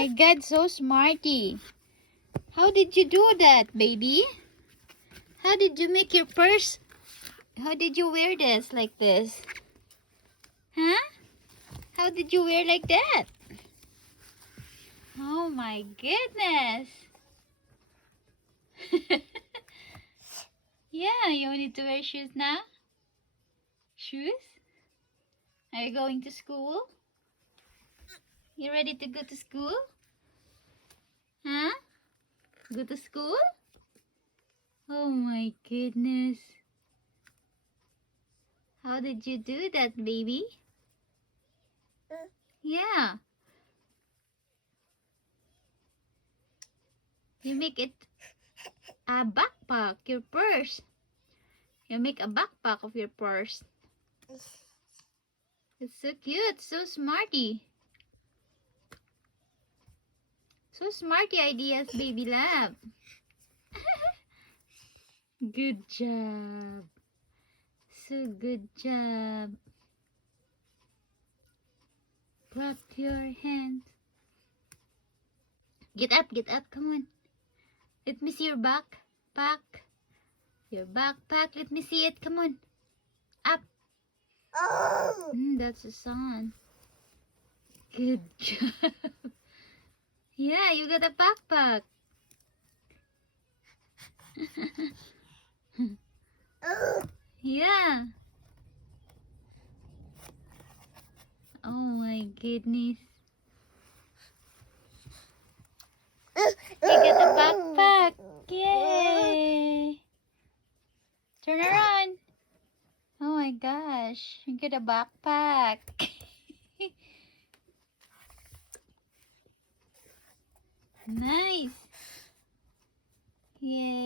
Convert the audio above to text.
my God, so smarty. How did you do that, baby? How did you make your purse? How did you wear this like this? Huh? How did you wear like that? Oh my goodness. Yeah, you need to wear shoes now? Shoes? Are you going to school? You ready to go to school? Huh? Go to school? Oh my goodness. How did you do that, baby? Yeah. You make it a backpack, your purse. You make a backpack of your purse. It's so cute, so smarty. So smarty ideas, baby love. Good job. So good job. Clap your hands. Get up, come on. Let me see your backpack. Your backpack, let me see it, come on. Up. That's the sun. Good job. Yeah, you got a backpack. Yeah. Oh my goodness. You got a backpack. Yay. Turn around. Oh my gosh. You got a backpack. Nice. Yeah.